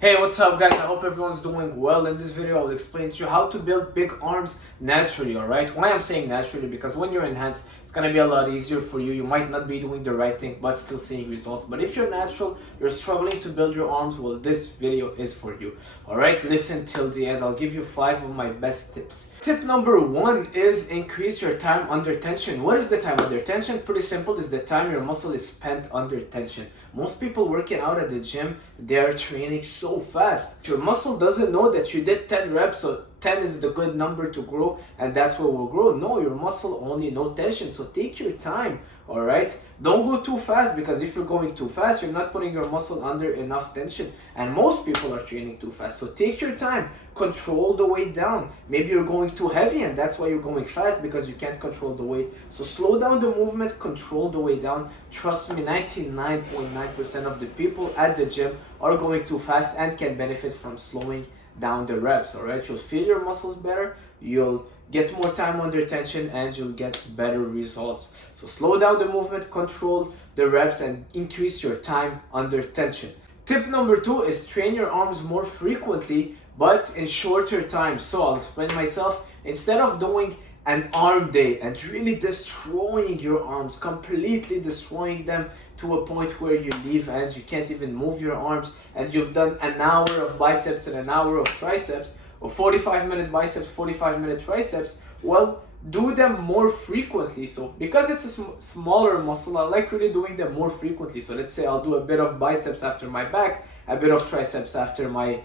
Hey, what's up guys? I hope everyone's doing well. In this video, I'll explain to you how to build big arms naturally, alright? Why I'm saying naturally, because when you're enhanced, it's gonna be a lot easier for you. You might not be doing the right thing, but still seeing results. But if you're natural, you're struggling to build your arms, well, this video is for you. Alright, listen till the end. I'll give you 5 of my best tips. Tip number 1 is increase your time under tension. What is the time under tension? Pretty simple, is the time your muscle is spent under tension. Most people working out at the gym, they are training so fast. Your muscle doesn't know that you did 10 reps, so 10 is the good number to grow, and that's what will grow. No, your muscle only know tension, so take your time, alright? Don't go too fast, because if you're going too fast, you're not putting your muscle under enough tension, and most people are training too fast. So take your time, control the weight down. Maybe you're going too heavy, and that's why you're going fast, because you can't control the weight. So slow down the movement, control the weight down. Trust me, 99.9% of the people at the gym are going too fast and can benefit from slowing down the reps. Alright, you'll feel your muscles better, you'll get more time under tension, and you'll get better results. So slow down the movement, control the reps, and increase your time under tension. Tip number 2 is train your arms more frequently but in shorter time. So I'll explain myself. Instead of doing an arm day and really destroying your arms, completely destroying them to a point where you leave and you can't even move your arms, and you've done an hour of biceps and an hour of triceps, or 45-minute biceps, 45-minute triceps, well, do them more frequently. So because it's a smaller muscle, I like really doing them more frequently. So let's say I'll do a bit of biceps after my back, a bit of triceps after my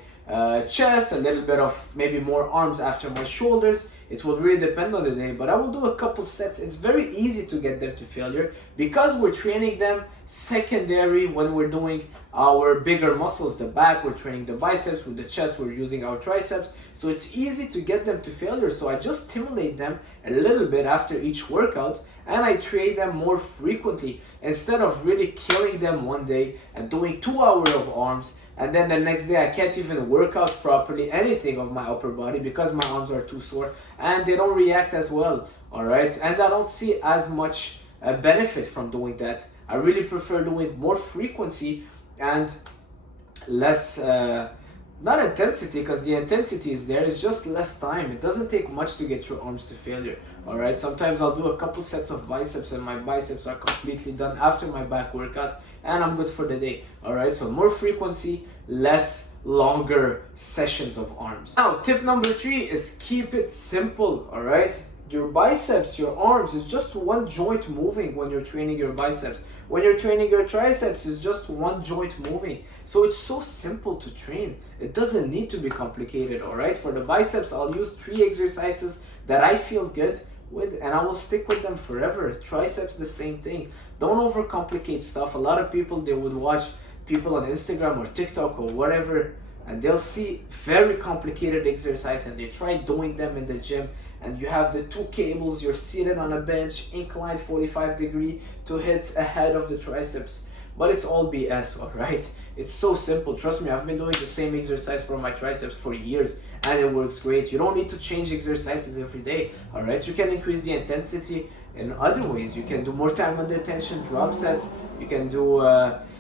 chest, a little bit of maybe more arms after my shoulders. It will really depend on the day, but I will do a couple sets. It's very easy to get them to failure because we're training them secondary when we're doing our bigger muscles. The back, we're training the biceps. With the chest, we're using our triceps. So it's easy to get them to failure. So I just stimulate them a little bit after each workout, and I train them more frequently instead of really killing them one day and doing 2 hours of arms, and then the next day I can't even work out properly anything of my upper body because my arms are too sore and they don't react as well. Alright, and I don't see as much benefit from doing that. I really prefer doing more frequency and less not intensity, because the intensity is there, it's just less time. It doesn't take much to get your arms to failure. Alright, sometimes I'll do a couple sets of biceps and my biceps are completely done after my back workout and I'm good for the day. Alright, so more frequency, less longer sessions of arms. Now, tip number 3 is keep it simple. Alright, your biceps, your arms is just one joint moving when you're training your biceps. When you're training your triceps, it's just one joint moving. So it's so simple to train. It doesn't need to be complicated, alright? For the biceps, I'll use 3 exercises that I feel good with, and I will stick with them forever. Triceps, the same thing. Don't overcomplicate stuff. A lot of people, they would watch people on Instagram or TikTok or whatever, and they'll see very complicated exercise and they try doing them in the gym, and you have the 2 cables, you're seated on a bench, inclined 45-degree to hit ahead of the triceps. But it's all BS, alright? It's so simple. Trust me, I've been doing the same exercise for my triceps for years and it works great. You don't need to change exercises every day, alright? You can increase the intensity in other ways. You can do more time under tension, drop sets. You can do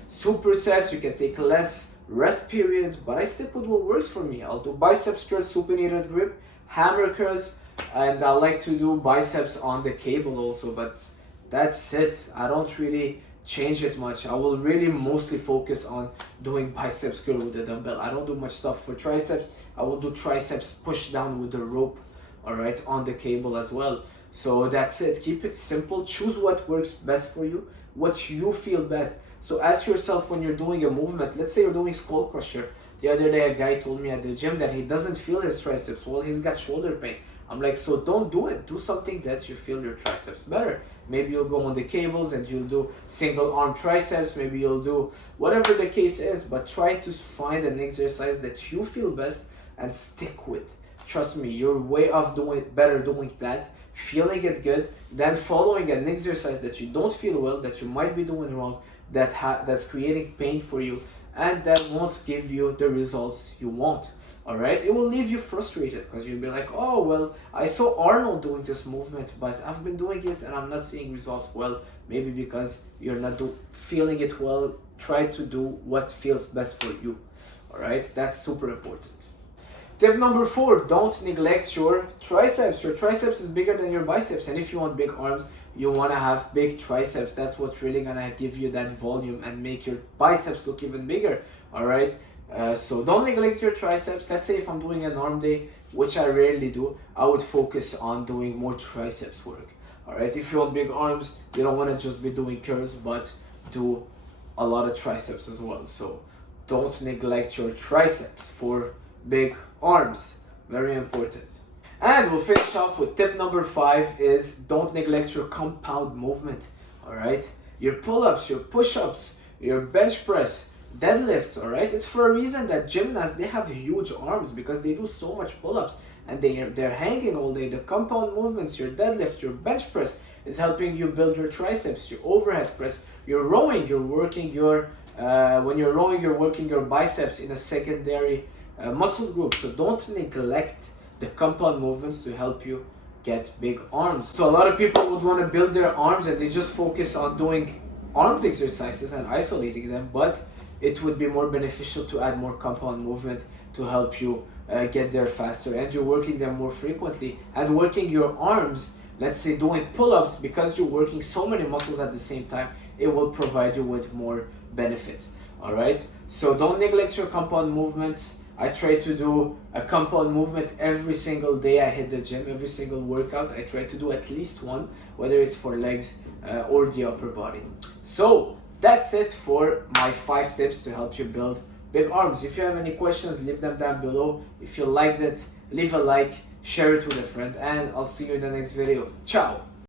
supersets. You can take less rest periods, but I stick with what works for me. I'll do biceps curls, supinated grip, hammer curls, and I like to do biceps on the cable also, but that's it. I don't really change it much. I will really mostly focus on doing biceps curl with the dumbbell. I don't do much stuff for triceps. I will do triceps push down with the rope, alright, on the cable as well. So that's it. Keep it simple. Choose what works best for you, what you feel best. So ask yourself when you're doing a movement, let's say you're doing skull crusher. The other day a guy told me at the gym that he doesn't feel his triceps. Well, he's got shoulder pain. I'm like, so don't do it. Do something that you feel your triceps better. Maybe you'll go on the cables and you'll do single arm triceps. Maybe you'll do whatever the case is, but try to find an exercise that you feel best and stick with. Trust me, you're way off doing better doing that, feeling it good, than following an exercise that you don't feel well, that you might be doing wrong, that's creating pain for you, and that won't give you the results you want. Alright, it will leave you frustrated because you'll be like, oh well, I saw Arnold doing this movement, but I've been doing it and I'm not seeing results. Well, maybe because you're not feeling it well. Try to do what feels best for you. All right, that's super important. Tip number 4, don't neglect your triceps. Your triceps is bigger than your biceps, and if you want big arms, you want to have big triceps. That's what's really gonna give you that volume and make your biceps look even bigger. All right, so don't neglect your triceps. Let's say if I'm doing an arm day, which I rarely do, I would focus on doing more triceps work. All right, if you want big arms, you don't want to just be doing curls, but do a lot of triceps as well. So don't neglect your triceps for big arms. Very important. And we'll finish off with tip number 5 is don't neglect your compound movement. All right, your pull-ups, your push-ups, your bench press, deadlifts. All right, it's for a reason that gymnasts, they have huge arms because they do so much pull-ups and they're hanging all day. The compound movements, your deadlift, your bench press, is helping you build your triceps, your overhead press, your rowing, you're working your when you're rowing, you're working your biceps in a secondary muscle group. So don't neglect the compound movements to help you get big arms. So a lot of people would want to build their arms and they just focus on doing arms exercises and isolating them, but it would be more beneficial to add more compound movement to help you get there faster, and you're working them more frequently. And working your arms, let's say doing pull-ups, because you're working so many muscles at the same time, it will provide you with more benefits. All right, so don't neglect your compound movements. I try to do a compound movement every single day I hit the gym. Every single workout I try to do at least one, whether it's for legs or the upper body. So that's it for my 5 tips to help you build big arms. If you have any questions, leave them down below. If you liked it, leave a like, share it with a friend, and I'll see you in the next video. Ciao!